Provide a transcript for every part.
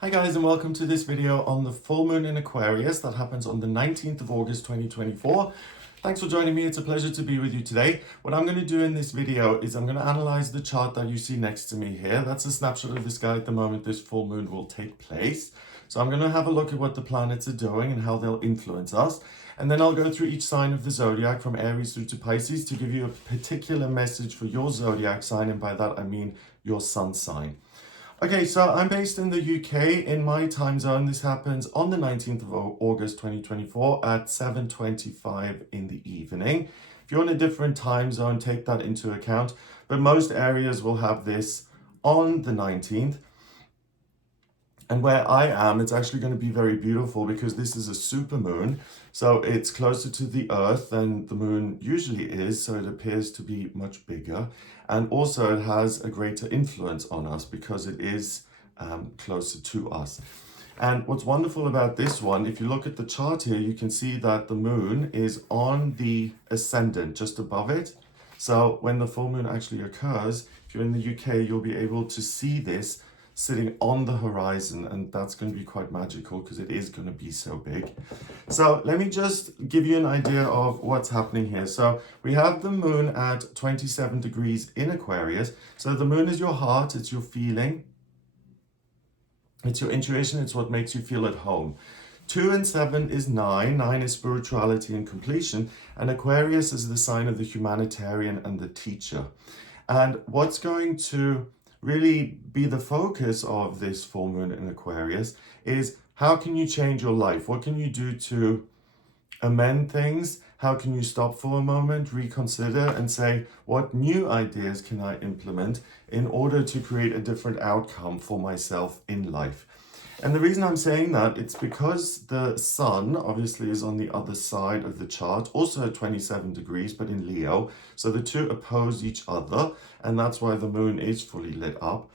Hi guys, and welcome to this video on the full moon in Aquarius that happens on the 19th of August 2024. Thanks for joining me. It's a pleasure to be with you today. What I'm going to do in this video is I'm going to analyze the chart that you see next to me here. That's a snapshot of the sky at the moment this full moon will take place. So I'm going to have a look at what the planets are doing and how they'll influence us. And then I'll go through each sign of the zodiac from Aries through to Pisces to give you a particular message for your zodiac sign. And by that, I mean your sun sign. Okay, so I'm based in the UK. In my time zone, this happens on the 19th of August 2024 at 7:25 in the evening. If you're in a different time zone, take that into account. But most areas will have this on the 19th. And where I am, it's actually going to be very beautiful because this is a supermoon. So it's closer to the Earth than the moon usually is. So it appears to be much bigger. And also it has a greater influence on us because it is closer to us. And what's wonderful about this one, if you look at the chart here, you can see that the moon is on the ascendant, just above it. So when the full moon actually occurs, if you're in the UK, you'll be able to see this sitting on the horizon, and that's going to be quite magical because it is going to be so big. So let me just give you an idea of what's happening here. So we have the moon at 27 degrees in Aquarius. So the moon is your heart, it's your feeling, it's your intuition, it's what makes you feel at home. 2 and 7 is 9. 9 is spirituality and completion. And Aquarius is the sign of the humanitarian and the teacher. And what's going to really be the focus of this full moon in Aquarius is how can you change your life? What can you do to amend things? How can you stop for a moment, reconsider, and say, what new ideas can I implement in order to create a different outcome for myself in life? And the reason I'm saying that, it's because the sun obviously is on the other side of the chart, also at 27 degrees, but in Leo. So the two oppose each other, and that's why the moon is fully lit up.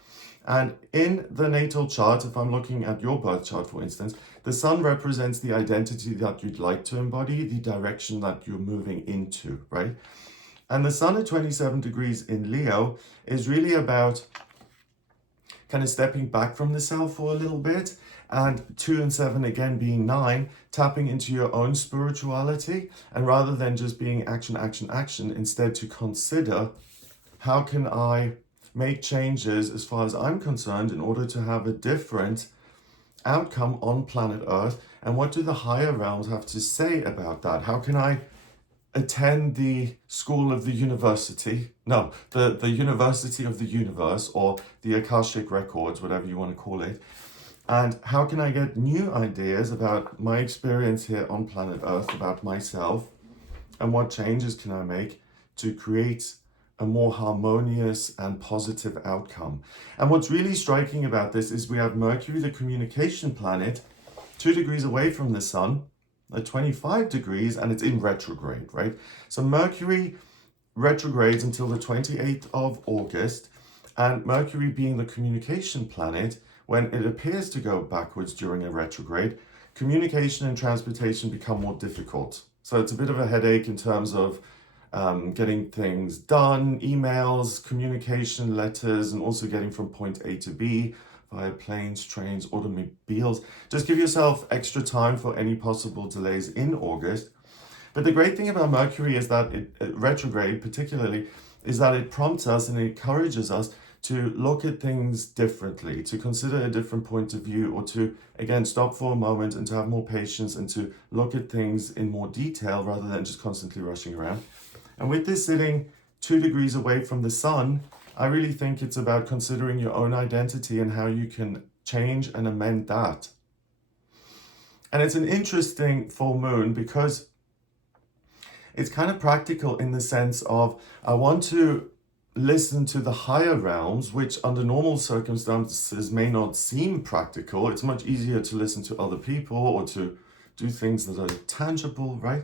And in the natal chart, if I'm looking at your birth chart, for instance, the sun represents the identity that you'd like to embody, the direction that you're moving into, right? And the sun at 27 degrees in Leo is really about kind of stepping back from the self for a little bit, and 2 and 7 again being 9, tapping into your own spirituality, and rather than just being action, action, action, instead to consider how can I make changes as far as I'm concerned in order to have a different outcome on planet Earth, and what do the higher realms have to say about that? How can I attend the school of the university, the university of the universe, or the Akashic records, whatever you want to call it. And how can I get new ideas about my experience here on planet Earth, about myself, and what changes can I make to create a more harmonious and positive outcome? And what's really striking about this is we have Mercury, the communication planet, 2 degrees away from the sun, at 25 degrees, and it's in retrograde, right? So Mercury retrogrades until the 28th of August, and Mercury being the communication planet, when it appears to go backwards during a retrograde, communication and transportation become more difficult. So it's a bit of a headache in terms of getting things done, emails, communication, letters, and also getting from point A to B via planes, trains, automobiles. Just give yourself extra time for any possible delays in August. But the great thing about Mercury is that retrograde particularly, is that it prompts us and encourages us to look at things differently, to consider a different point of view, or to, again, stop for a moment and to have more patience and to look at things in more detail rather than just constantly rushing around. And with this sitting 2 degrees away from the sun, I really think it's about considering your own identity and how you can change and amend that. And it's an interesting full moon because it's kind of practical in the sense of I want to listen to the higher realms, which under normal circumstances may not seem practical. It's much easier to listen to other people or to do things that are tangible, right?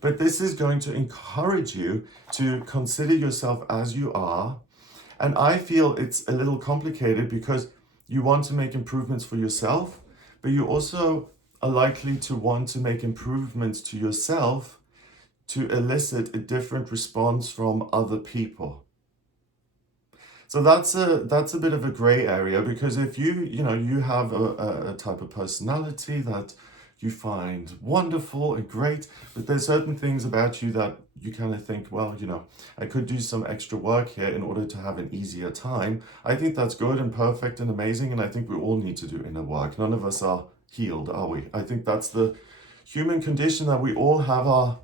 But this is going to encourage you to consider yourself as you are. And I feel it's a little complicated because you want to make improvements for yourself, but you also are likely to want to make improvements to yourself to elicit a different response from other people. So that's a bit of a gray area, because if you have a type of personality that you find wonderful and great, but there's certain things about you that you kind of think, well, I could do some extra work here in order to have an easier time. I think that's good and perfect and amazing, and I think we all need to do inner work. None of us are healed, are we? I think that's the human condition, that we all have our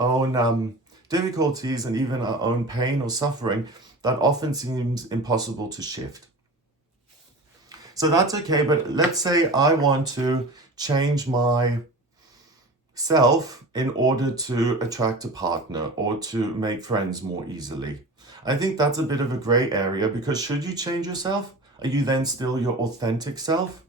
own difficulties and even our own pain or suffering that often seems impossible to shift. So that's okay, but let's say I want to change my self in order to attract a partner or to make friends more easily. I think that's a bit of a gray area, because should you change yourself? Are you then still your authentic self?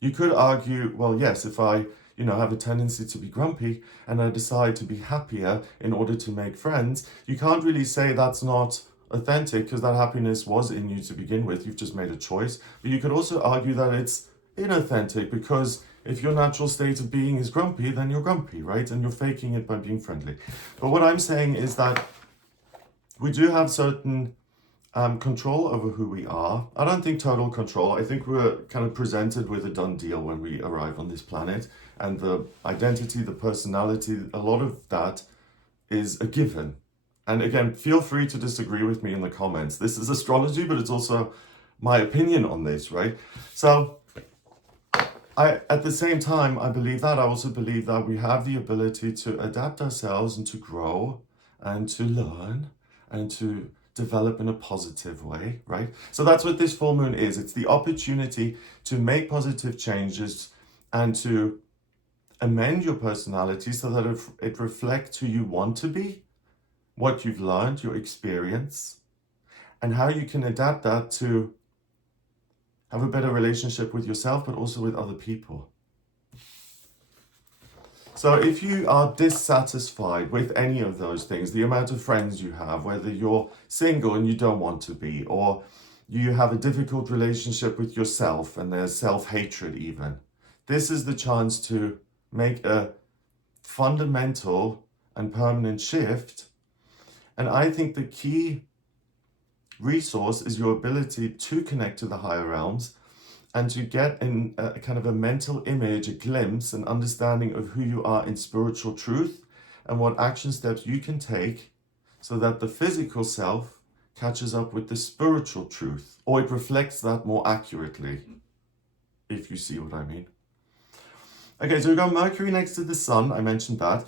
You could argue, well, yes, if I have a tendency to be grumpy and I decide to be happier in order to make friends, you can't really say that's not authentic, because that happiness was in you to begin with. You've just made a choice. But you could also argue that it's inauthentic, because if your natural state of being is grumpy, then you're grumpy, right? And you're faking it by being friendly. But what I'm saying is that we do have certain control over who we are. I don't think total control. I think we're kind of presented with a done deal when we arrive on this planet. And the identity, the personality, a lot of that is a given. And again, feel free to disagree with me in the comments. This is astrology, but it's also my opinion on this, right? So at the same time, I believe that. I also believe that we have the ability to adapt ourselves and to grow and to learn and to develop in a positive way, right? So that's what this full moon is. It's the opportunity to make positive changes and to amend your personality so that it reflects who you want to be, what you've learned, your experience, and how you can adapt that to have a better relationship with yourself, but also with other people. So if you are dissatisfied with any of those things, the amount of friends you have, whether you're single and you don't want to be, or you have a difficult relationship with yourself and there's self-hatred even, this is the chance to make a fundamental and permanent shift. And I think the key resource is your ability to connect to the higher realms and to get in a kind of a mental image, a glimpse, an understanding of who you are in spiritual truth and what action steps you can take so that the physical self catches up with the spiritual truth, or it reflects that more accurately, if you see what I mean. Okay, so we've got Mercury next to the Sun. I mentioned that.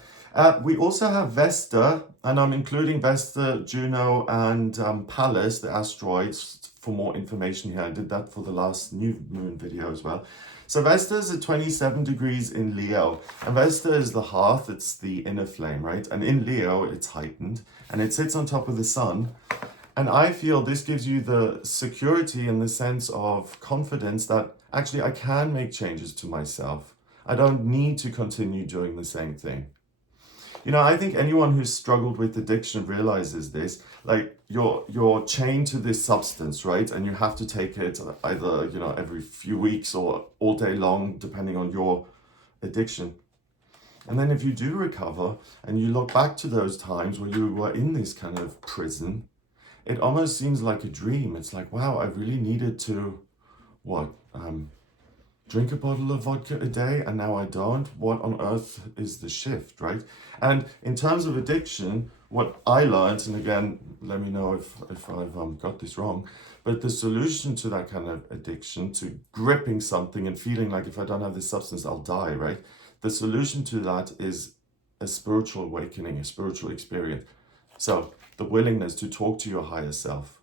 We also have Vesta, and I'm including Vesta, Juno, and Pallas, the asteroids, for more information here. I did that for the last new moon video as well. So Vesta is at 27 degrees in Leo, and Vesta is the hearth, it's the inner flame, right? And in Leo, it's heightened, and it sits on top of the Sun. And I feel this gives you the security and the sense of confidence that actually I can make changes to myself. I don't need to continue doing the same thing. I think anyone who's struggled with addiction realizes this. Like, you're chained to this substance, right? And you have to take it either, every few weeks or all day long, depending on your addiction. And then if you do recover and you look back to those times where you were in this kind of prison, it almost seems like a dream. It's like, wow, I really needed to, drink a bottle of vodka a day, and now I don't. What on earth is the shift, right? And in terms of addiction, what I learned, and again, let me know if I've got this wrong, but the solution to that kind of addiction, to gripping something and feeling like if I don't have this substance, I'll die, right? The solution to that is a spiritual awakening, a spiritual experience. So the willingness to talk to your higher self.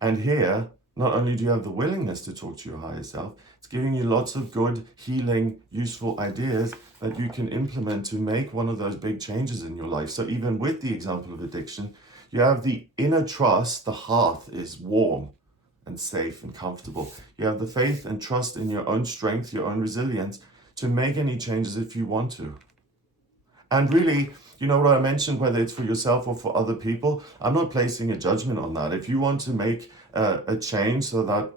And here, not only do you have the willingness to talk to your higher self, it's giving you lots of good, healing, useful ideas that you can implement to make one of those big changes in your life. So even with the example of addiction, you have the inner trust, the hearth is warm and safe and comfortable. You have the faith and trust in your own strength, your own resilience to make any changes if you want to. And really, what I mentioned, whether it's for yourself or for other people, I'm not placing a judgment on that. If you want to make a change so that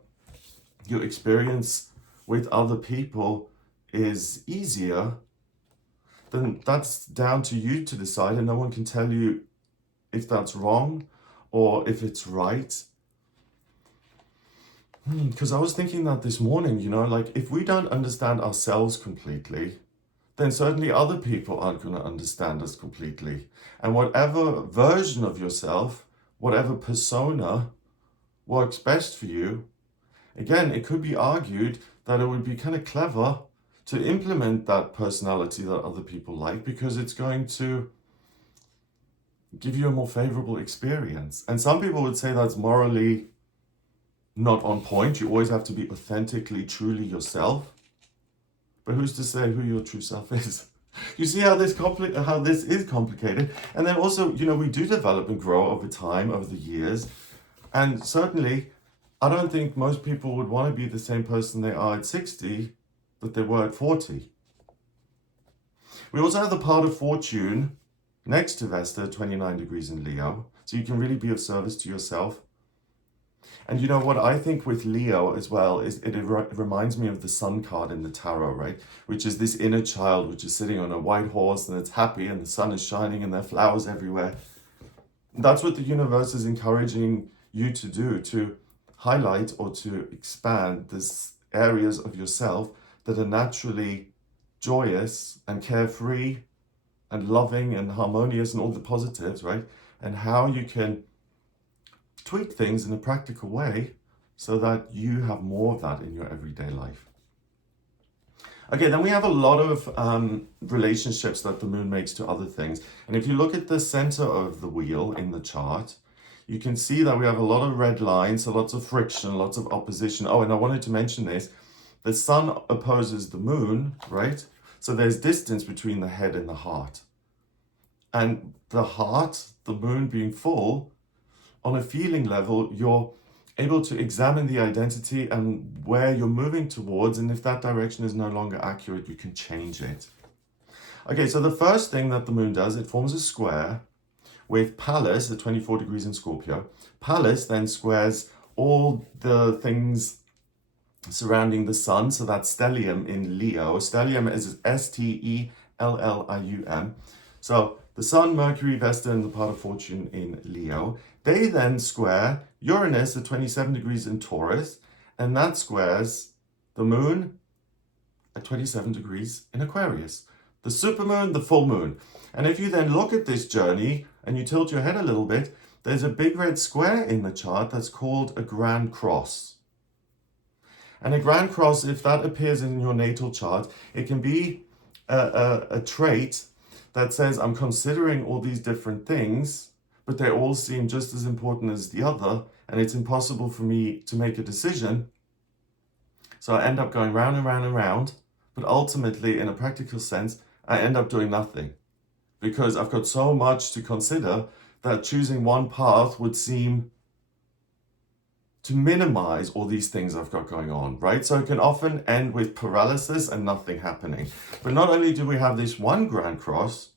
your experience with other people is easier, then that's down to you to decide, and no one can tell you if that's wrong or if it's right. Because I was thinking that this morning, you know, like if we don't understand ourselves completely, then certainly other people aren't going to understand us completely. And whatever version of yourself, whatever persona works best for you, again, it could be argued that it would be kind of clever to implement that personality that other people like, because it's going to give you a more favorable experience. And some people would say that's morally not on point. You always have to be authentically, truly yourself. But who's to say who your true self is? You see how this is complicated. And then also, you know, we do develop and grow over time, over the years. And certainly, I don't think most people would want to be the same person they are at 60 that they were at 40. We also have the part of fortune next to Vesta, 29 degrees in Leo. So you can really be of service to yourself. And you know what I think with Leo as well is it reminds me of the sun card in the tarot, right? Which is this inner child which is sitting on a white horse and it's happy and the sun is shining and there are flowers everywhere. That's what the universe is encouraging you to do, to highlight or to expand these areas of yourself that are naturally joyous and carefree and loving and harmonious and all the positives, right? And how you can tweak things in a practical way so that you have more of that in your everyday life. Okay, then we have a lot of relationships that the moon makes to other things. And if you look at the center of the wheel in the chart, you can see that we have a lot of red lines, so lots of friction, lots of opposition. Oh, and I wanted to mention this. The sun opposes the moon, right? So there's distance between the head and the heart. And the heart, the moon being full, on a feeling level, you're able to examine the identity and where you're moving towards. And if that direction is no longer accurate, you can change it. Okay, so the first thing that the moon does, it forms a square with Pallas at 24 degrees in Scorpio. Pallas then squares all the things surrounding the sun. So that's stellium in Leo. Stellium is Stellium. So the sun, Mercury, Vesta, and the part of fortune in Leo. They then square Uranus at 27 degrees in Taurus, and that squares the moon at 27 degrees in Aquarius. The supermoon, the full moon. And if you then look at this journey and you tilt your head a little bit, there's a big red square in the chart that's called a grand cross. And a grand cross, if that appears in your natal chart, it can be a trait that says, I'm considering all these different things, but they all seem just as important as the other, and it's impossible for me to make a decision. So I end up going round and round and round, but ultimately, in a practical sense, I end up doing nothing because I've got so much to consider that choosing one path would seem to minimize all these things I've got going on, right? So it can often end with paralysis and nothing happening. But not only do we have this one grand cross,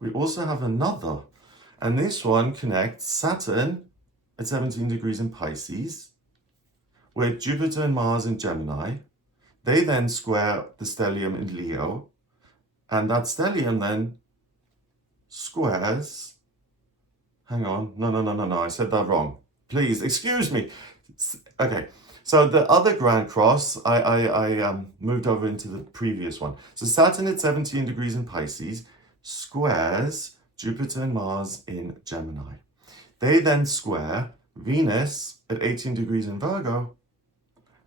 we also have another. And this one connects Saturn at 17 degrees in Pisces with Jupiter and Mars in Gemini. They then square the stellium in Leo. And that stellium then squares... Hang on. No. I said that wrong. Please, excuse me. Okay, so the other grand cross, I moved over into the previous one. So Saturn at 17 degrees in Pisces squares Jupiter and Mars in Gemini. They then square Venus at 18 degrees in Virgo,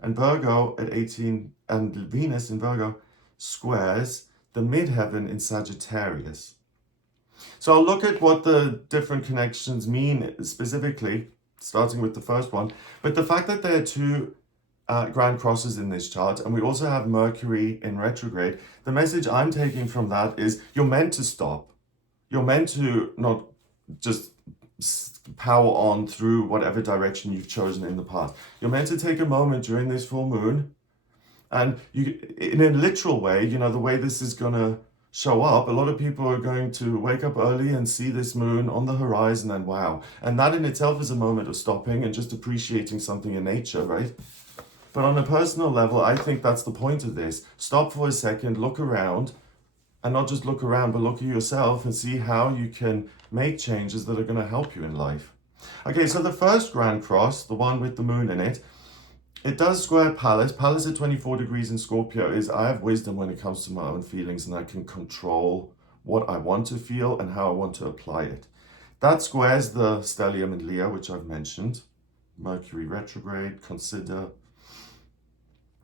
and Virgo at 18, and Venus in Virgo squares the midheaven in Sagittarius. So I'll look at what the different connections mean specifically, starting with the first one. But the fact that there are two grand crosses in this chart, and we also have Mercury in retrograde, the message I'm taking from that is you're meant to stop. You're meant to not just power on through whatever direction you've chosen in the past. You're meant to take a moment during this full moon, and you, in a literal way, you know, the way this is going to show up, a lot of people are going to wake up early and see this moon on the horizon and wow. And that in itself is a moment of stopping and just appreciating something in nature, right? But on a personal level, I think that's the point of this. Stop for a second, look around, and not just look around, but look at yourself and see how you can make changes that are going to help you in life. Okay, so the first Grand Cross, the one with the moon in it, it does square Pallas. Pallas at 24 degrees in Scorpio is I have wisdom when it comes to my own feelings and I can control what I want to feel and how I want to apply it. That squares the stellium in Leo, which I've mentioned. Mercury retrograde, consider.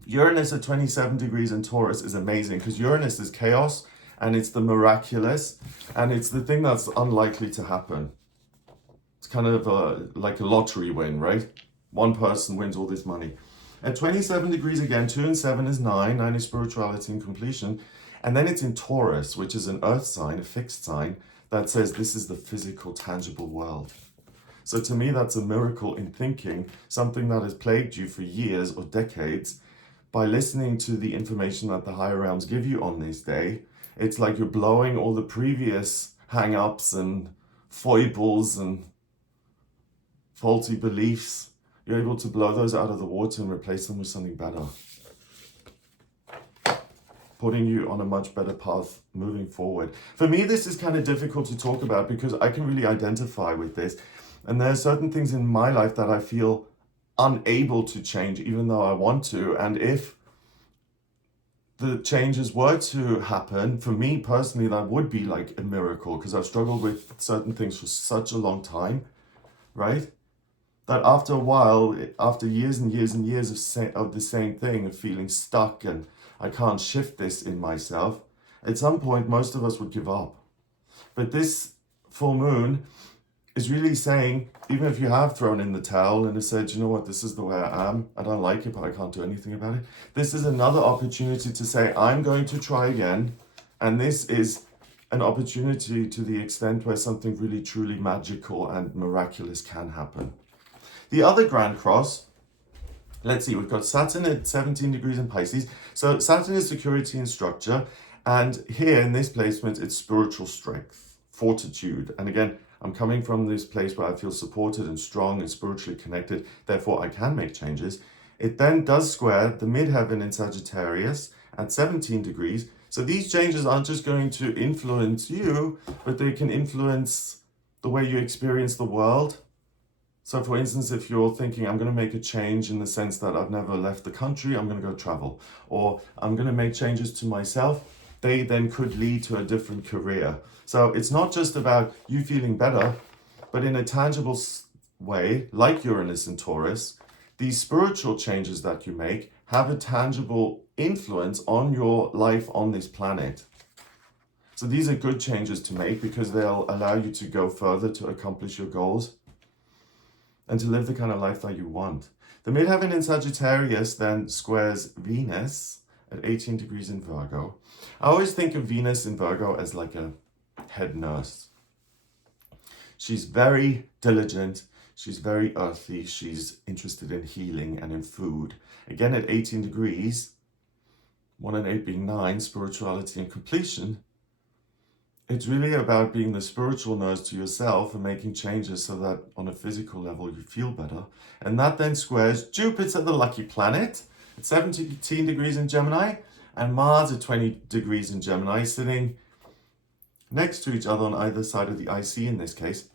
Uranus at 27 degrees in Taurus is amazing because Uranus is chaos and it's the miraculous and it's the thing that's unlikely to happen. It's kind of like a lottery win, right? One person wins all this money. At 27 degrees again, 2 and 7 is 9. 9 is spirituality and completion. And then it's in Taurus, which is an earth sign, a fixed sign, that says this is the physical, tangible world. So to me, that's a miracle in thinking, something that has plagued you for years or decades. By listening to the information that the higher realms give you on this day, it's like you're blowing all the previous hang-ups and foibles and faulty beliefs. You're able to blow those out of the water and replace them with something better, putting you on a much better path moving forward. For me, this is kind of difficult to talk about because I can really identify with this. And there are certain things in my life that I feel unable to change, even though I want to. And if the changes were to happen, for me personally, that would be like a miracle because I've struggled with certain things for such a long time, right? That after a while, after years and years and years of the same thing, of feeling stuck and I can't shift this in myself, at some point, most of us would give up. But this full moon is really saying, even if you have thrown in the towel and have said, you know what, this is the way I am, I don't like it, but I can't do anything about it. This is another opportunity to say, I'm going to try again. And this is an opportunity to the extent where something really, truly magical and miraculous can happen. The other Grand Cross, let's see, we've got Saturn at 17 degrees in Pisces. So Saturn is security and structure. And here in this placement, it's spiritual strength, fortitude. And again, I'm coming from this place where I feel supported and strong and spiritually connected. Therefore, I can make changes. It then does square the midheaven in Sagittarius at 17 degrees. So these changes aren't just going to influence you, but they can influence the way you experience the world. So for instance, if you're thinking, I'm going to make a change in the sense that I've never left the country, I'm going to go travel, or I'm going to make changes to myself, they then could lead to a different career. So it's not just about you feeling better, but in a tangible way, like Uranus and Taurus, these spiritual changes that you make have a tangible influence on your life on this planet. So these are good changes to make because they'll allow you to go further to accomplish your goals and to live the kind of life that you want. The midheaven in Sagittarius then squares Venus at 18 degrees in Virgo. I always think of Venus in Virgo as like a head nurse. She's very diligent, she's very earthy, she's interested in healing and in food. Again at 18 degrees, 1 and 8 being 9, spirituality and completion. It's really about being the spiritual nurse to yourself and making changes so that on a physical level you feel better. And that then squares Jupiter, the lucky planet, at 17 degrees in Gemini, and Mars at 20 degrees in Gemini, sitting next to each other on either side of the IC in this case.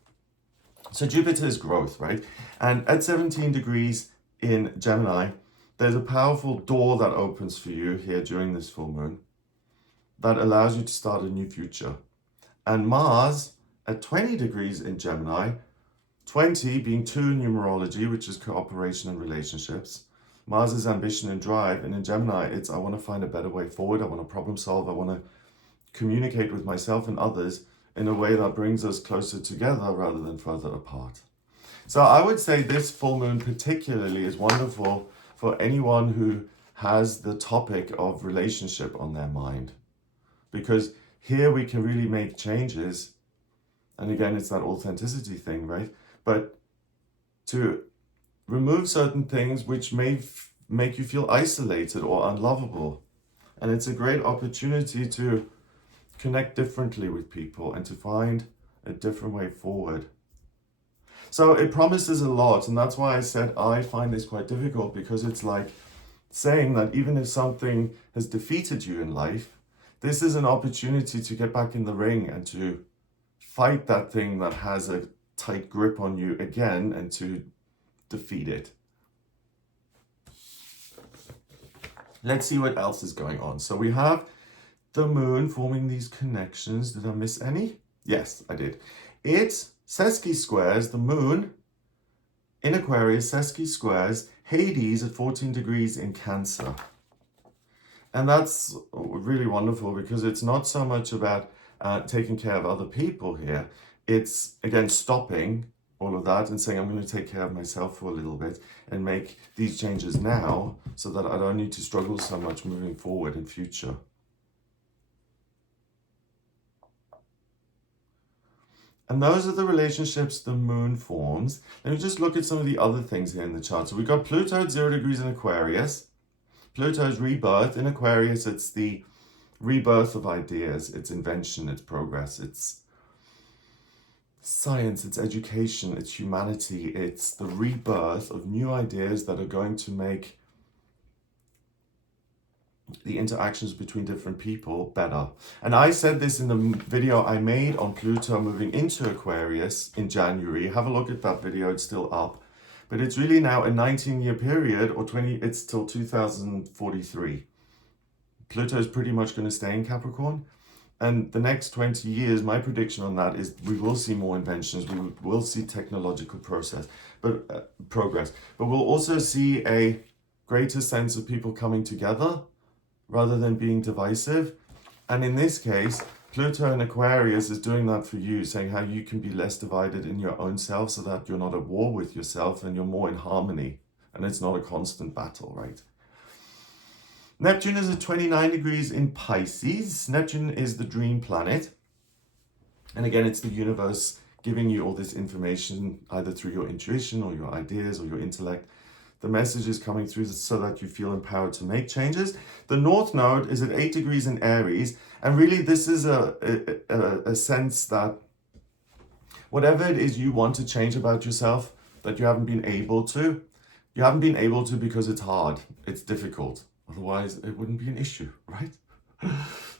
So Jupiter is growth, right? And at 17 degrees in Gemini, there's a powerful door that opens for you here during this full moon that allows you to start a new future. And Mars at 20 degrees in Gemini, 20 being 2 in numerology, which is cooperation and relationships. Mars is ambition and drive. And in Gemini, it's I want to find a better way forward. I want to problem solve. I want to communicate with myself and others in a way that brings us closer together rather than further apart. So I would say this full moon particularly is wonderful for anyone who has the topic of relationship on their mind. Because here we can really make changes. And again, it's that authenticity thing, right? But to remove certain things which may make you feel isolated or unlovable. And it's a great opportunity to connect differently with people and to find a different way forward. So it promises a lot. And that's why I said I find this quite difficult, because it's like saying that even if something has defeated you in life, this is an opportunity to get back in the ring and to fight that thing that has a tight grip on you again and to defeat it. Let's see what else is going on. So we have the moon forming these connections. Did I miss any? Yes, I did. It sesqui squares the moon in Aquarius, sesqui squares Hades at 14 degrees in Cancer. And that's really wonderful because it's not so much about taking care of other people here. It's, again, stopping all of that and saying, I'm going to take care of myself for a little bit and make these changes now so that I don't need to struggle so much moving forward in future. And those are the relationships the moon forms. Let me just look at some of the other things here in the chart. So we've got Pluto at 0 degrees in Aquarius. Pluto's rebirth. In Aquarius, it's the rebirth of ideas, it's invention, it's progress, it's science, it's education, it's humanity, it's the rebirth of new ideas that are going to make the interactions between different people better. And I said this in the video I made on Pluto moving into Aquarius in January. Have a look at that video, it's still up. But it's really now a 19-year period, or 20, it's till 2043. Pluto is pretty much going to stay in Capricorn. And the next 20 years, my prediction on that is we will see more inventions, we will see technological progress, but we'll also see a greater sense of people coming together rather than being divisive. And in this case, Pluto in Aquarius is doing that for you, saying how you can be less divided in your own self so that you're not at war with yourself and you're more in harmony. And it's not a constant battle, right? Neptune is at 29 degrees in Pisces. Neptune is the dream planet. And again, it's the universe giving you all this information, either through your intuition or your ideas or your intellect. The message is coming through so that you feel empowered to make changes. The North Node is at 8 degrees in Aries. And really, this is a sense that whatever it is you want to change about yourself that you haven't been able to, because it's hard, it's difficult. Otherwise, it wouldn't be an issue, right?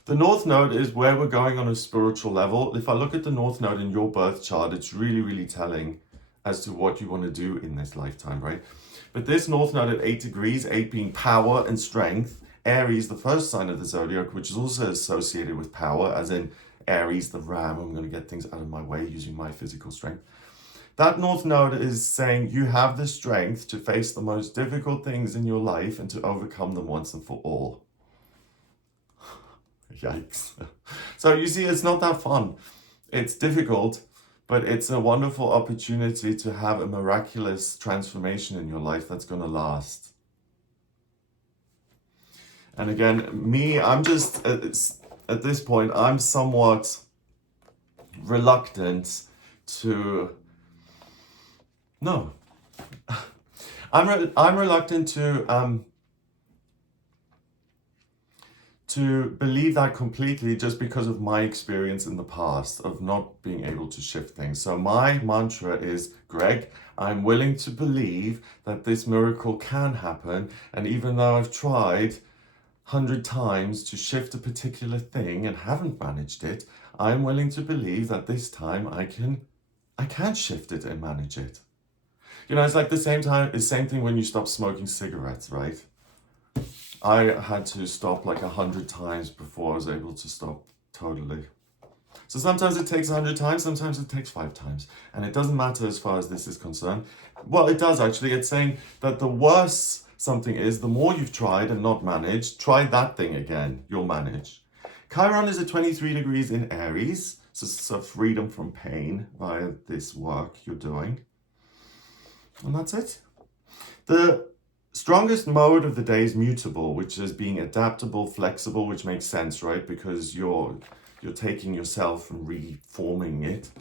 The North Node is where we're going on a spiritual level. If I look at the North Node in your birth chart, it's really, really telling as to what you want to do in this lifetime, right? But this North Node at 8 degrees, 8 being power and strength, Aries, the first sign of the zodiac, which is also associated with power, as in Aries, the ram, I'm going to get things out of my way using my physical strength. That North Node is saying you have the strength to face the most difficult things in your life and to overcome them once and for all. Yikes. So you see, it's not that fun. It's difficult, but it's a wonderful opportunity to have a miraculous transformation in your life that's going to last. And again, I'm just, at this point, I'm somewhat reluctant to... No, I'm reluctant to believe that completely just because of my experience in the past of not being able to shift things. So my mantra is, Greg, I'm willing to believe that this miracle can happen. And even though I've tried 100 times to shift a particular thing and haven't managed it, I'm willing to believe that this time I can shift it and manage it. You know, it's like the same thing when you stop smoking cigarettes, right? I had to stop like 100 times before I was able to stop totally. So sometimes it takes 100 times, sometimes it takes 5 times. And it doesn't matter as far as this is concerned. Well, it does actually. It's saying that the worse something is, the more you've tried and not managed, try that thing again, you'll manage. Chiron is at 23 degrees in Aries. So freedom from pain via this work you're doing. And that's it. The strongest mode of the day is mutable, which is being adaptable, flexible, which makes sense, right? Because you're taking yourself and reforming it.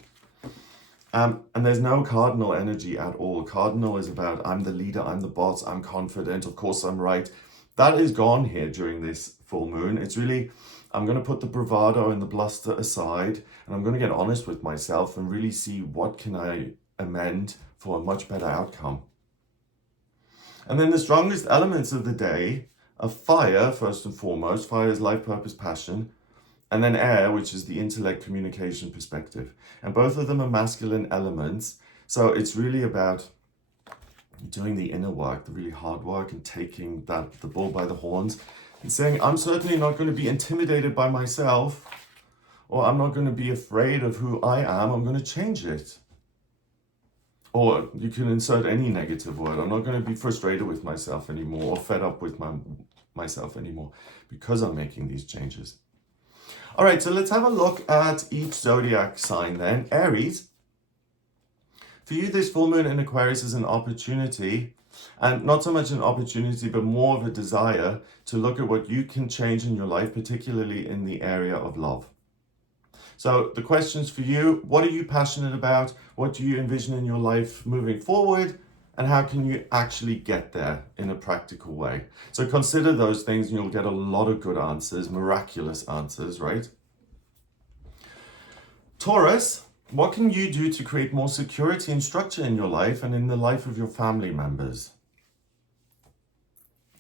And there's no cardinal energy at all. Cardinal is about, I'm the leader, I'm the boss, I'm confident, of course I'm right. That is gone here during this full moon. It's really, I'm going to put the bravado and the bluster aside, and I'm going to get honest with myself and really see what can I amend for a much better outcome. And then the strongest elements of the day are fire, first and foremost. Fire is life, purpose, passion. And then air, which is the intellect, communication, perspective. And both of them are masculine elements. So it's really about doing the inner work, the really hard work, and taking the bull by the horns and saying, I'm certainly not going to be intimidated by myself, or I'm not going to be afraid of who I am. I'm going to change it. Or you can insert any negative word. I'm not going to be frustrated with myself anymore, or fed up with myself anymore, because I'm making these changes. All right, so let's have a look at each zodiac sign then. Aries. For you, this full moon in Aquarius is an opportunity, and not so much an opportunity, but more of a desire to look at what you can change in your life, particularly in the area of love. So the questions for you: what are you passionate about? What do you envision in your life moving forward? And how can you actually get there in a practical way? So consider those things and you'll get a lot of good answers, miraculous answers, right? Taurus. What can you do to create more security and structure in your life and in the life of your family members?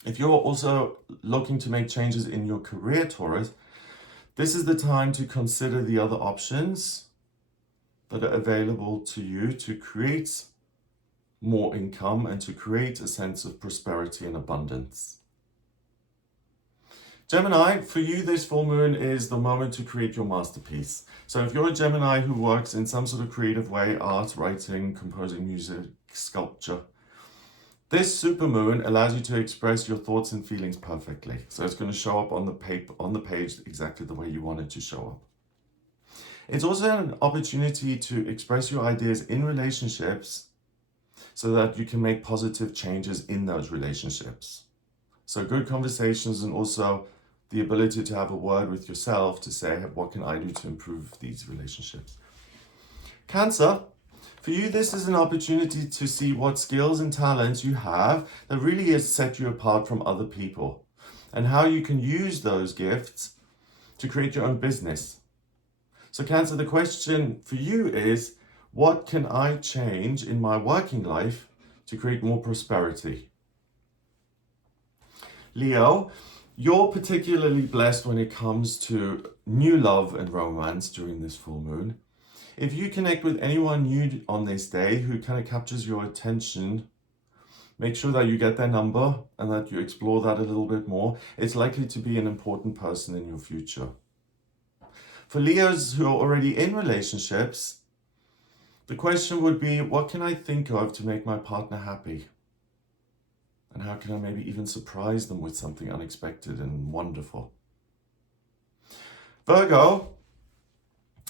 If you're also looking to make changes in your career, Taurus, this is the time to consider the other options that are available to you to create more income and to create a sense of prosperity and abundance. Gemini, for you, this full moon is the moment to create your masterpiece. So if you're a Gemini who works in some sort of creative way, art, writing, composing music, sculpture, this supermoon allows you to express your thoughts and feelings perfectly. So it's going to show up on the page exactly the way you want it to show up. It's also an opportunity to express your ideas in relationships so that you can make positive changes in those relationships. So good conversations, and also the ability to have a word with yourself to say, what can I do to improve these relationships? Cancer, for you, this is an opportunity to see what skills and talents you have that really has set you apart from other people, and how you can use those gifts to create your own business. So Cancer, the question for you is, what can I change in my working life to create more prosperity? Leo, you're particularly blessed when it comes to new love and romance during this full moon. If you connect with anyone new on this day who kind of captures your attention, make sure that you get their number and that you explore that a little bit more. It's likely to be an important person in your future. For Leos who are already in relationships, the question would be, what can I think of to make my partner happy? And how can I maybe even surprise them with something unexpected and wonderful? Virgo,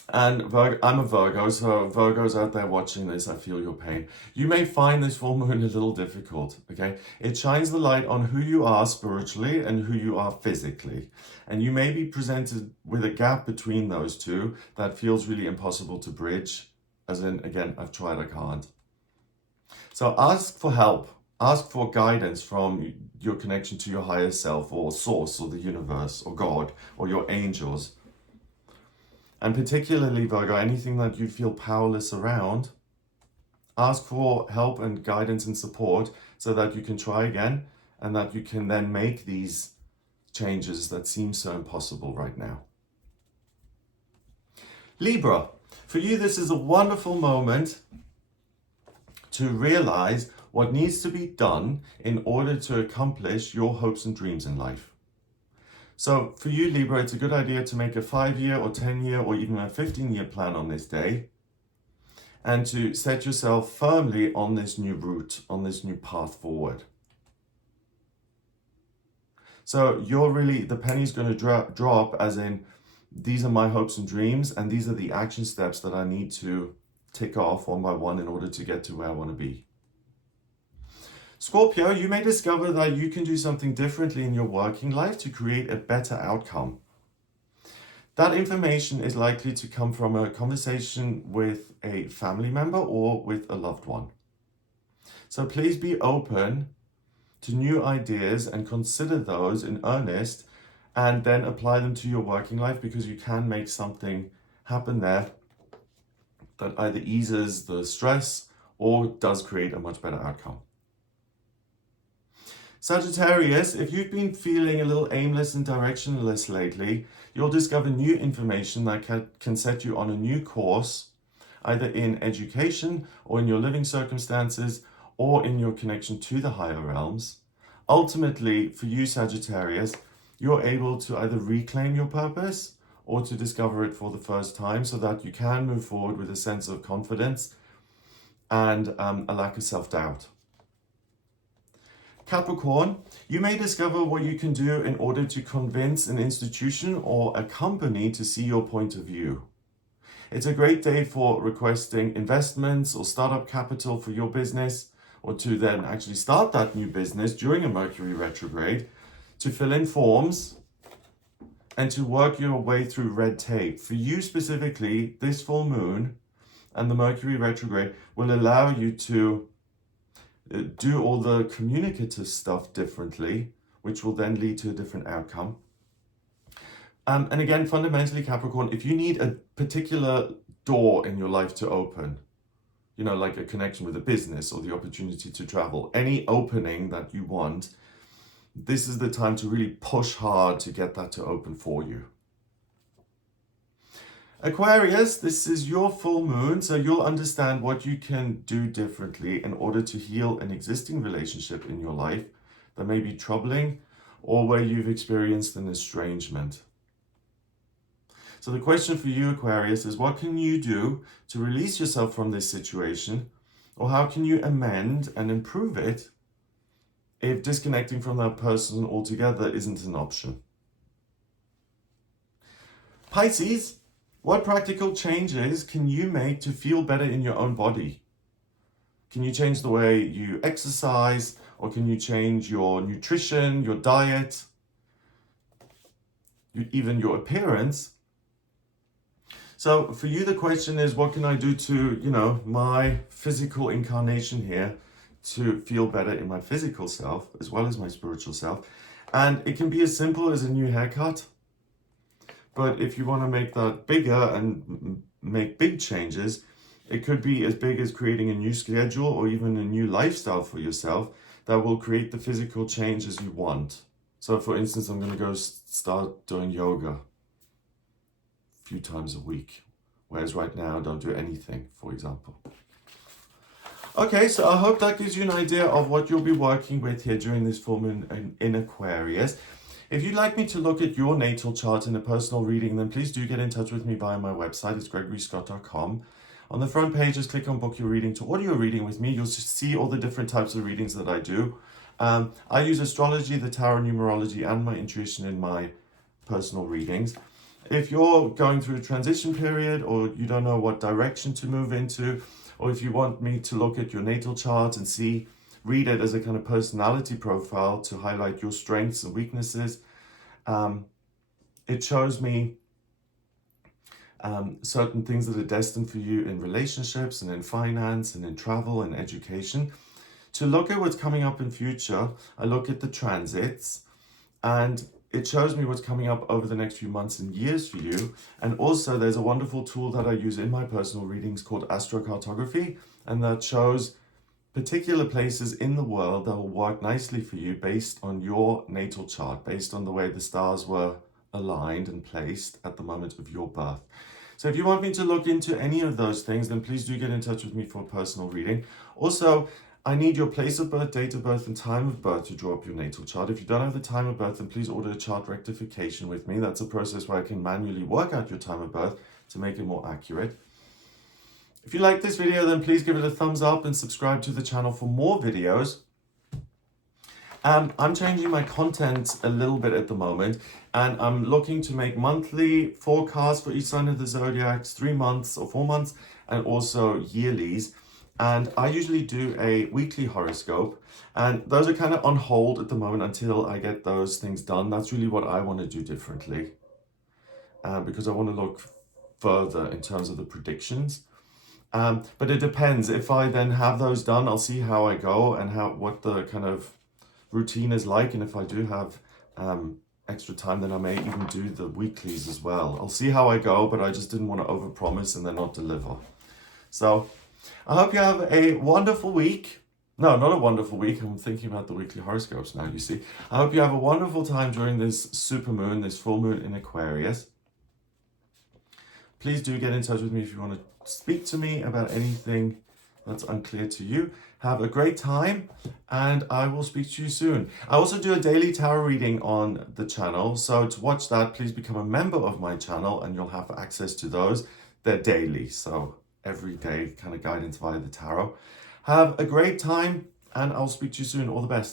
I'm a Virgo, so Virgos out there watching this, I feel your pain. You may find this full moon a little difficult, okay? It shines the light on who you are spiritually and who you are physically. And you may be presented with a gap between those two that feels really impossible to bridge. As in, again, I've tried, I can't. So ask for help. Ask for guidance from your connection to your higher self, or source, or the universe, or God, or your angels. And particularly, Virgo, anything that you feel powerless around, ask for help and guidance and support so that you can try again and that you can then make these changes that seem so impossible right now. Libra, for you, this is a wonderful moment to realize what needs to be done in order to accomplish your hopes and dreams in life. So for you, Libra, it's a good idea to make a 5-year or 10-year or even a 15-year plan on this day, and to set yourself firmly on this new route, on this new path forward. So the penny's going to drop, as in, these are my hopes and dreams, and these are the action steps that I need to tick off one by one in order to get to where I want to be. Scorpio, you may discover that you can do something differently in your working life to create a better outcome. That information is likely to come from a conversation with a family member or with a loved one. So please be open to new ideas and consider those in earnest, and then apply them to your working life, because you can make something happen there that either eases the stress or does create a much better outcome. Sagittarius, if you've been feeling a little aimless and directionless lately, you'll discover new information that can set you on a new course, either in education or in your living circumstances or in your connection to the higher realms. Ultimately, for you, Sagittarius, you're able to either reclaim your purpose or to discover it for the first time so that you can move forward with a sense of confidence and a lack of self-doubt. Capricorn, you may discover what you can do in order to convince an institution or a company to see your point of view. It's a great day for requesting investments or startup capital for your business, or to then actually start that new business during a Mercury retrograde, to fill in forms and to work your way through red tape. For you specifically, this full moon and the Mercury retrograde will allow you to do all the communicative stuff differently, which will then lead to a different outcome. And again, fundamentally, Capricorn, if you need a particular door in your life to open, you know, like a connection with a business or the opportunity to travel, any opening that you want, this is the time to really push hard to get that to open for you. Aquarius, this is your full moon, so you'll understand what you can do differently in order to heal an existing relationship in your life that may be troubling or where you've experienced an estrangement. So the question for you, Aquarius, is what can you do to release yourself from this situation, or how can you amend and improve it if disconnecting from that person altogether isn't an option? Pisces, what practical changes can you make to feel better in your own body? Can you change the way you exercise, or can you change your nutrition, your diet, even your appearance? So for you, the question is, what can I do to, my physical incarnation here to feel better in my physical self as well as my spiritual self? And it can be as simple as a new haircut. But if you want to make that bigger and make big changes, it could be as big as creating a new schedule or even a new lifestyle for yourself that will create the physical changes you want. So for instance, I'm going to go start doing yoga a few times a week, whereas right now I don't do anything, for example. Okay, so I hope that gives you an idea of what you'll be working with here during this full moon in Aquarius. If you'd like me to look at your natal chart in a personal reading, then please do get in touch with me via my website. It's gregoryscott.com. On the front page, just click on book your reading to order your reading with me. You'll see all the different types of readings that I do. I use astrology, the tarot, numerology, and my intuition in my personal readings. If you're going through a transition period, or you don't know what direction to move into, or if you want me to look at your natal chart and read it as a kind of personality profile to highlight your strengths and weaknesses, it shows me certain things that are destined for you in relationships and in finance and in travel and education. To look at what's coming up in future, I look at the transits, and it shows me what's coming up over the next few months and years for you. And also there's a wonderful tool that I use in my personal readings called astrocartography, and that shows particular places in the world that will work nicely for you based on your natal chart, based on the way the stars were aligned and placed at the moment of your birth. So if you want me to look into any of those things, then please do get in touch with me for a personal reading. Also, I need your place of birth, date of birth, and time of birth to draw up your natal chart. If you don't have the time of birth, then please order a chart rectification with me. That's a process where I can manually work out your time of birth to make it more accurate. If you like this video, then please give it a thumbs up and subscribe to the channel for more videos. I'm changing my content a little bit at the moment, and I'm looking to make monthly forecasts for each sign of the zodiac, 3 months or 4 months, and also yearlies. And I usually do a weekly horoscope, and those are kind of on hold at the moment until I get those things done. That's really what I want to do differently, because I want to look further in terms of the predictions. But it depends. If I then have those done, I'll see how I go and what the kind of routine is like. And if I do have extra time, then I may even do the weeklies as well. I'll see how I go, but I just didn't want to overpromise and then not deliver. So I hope you have a wonderful week. No, not a wonderful week. I'm thinking about the weekly horoscopes now, you see. I hope you have a wonderful time during this supermoon, this full moon in Aquarius. Please do get in touch with me if you want to speak to me about anything that's unclear to you. Have a great time, and I will speak to you soon. I also do a daily tarot reading on the channel, so to watch that, please become a member of my channel and you'll have access to those. They're daily, so every day kind of guidance via the tarot. Have a great time, and I'll speak to you soon. All the best.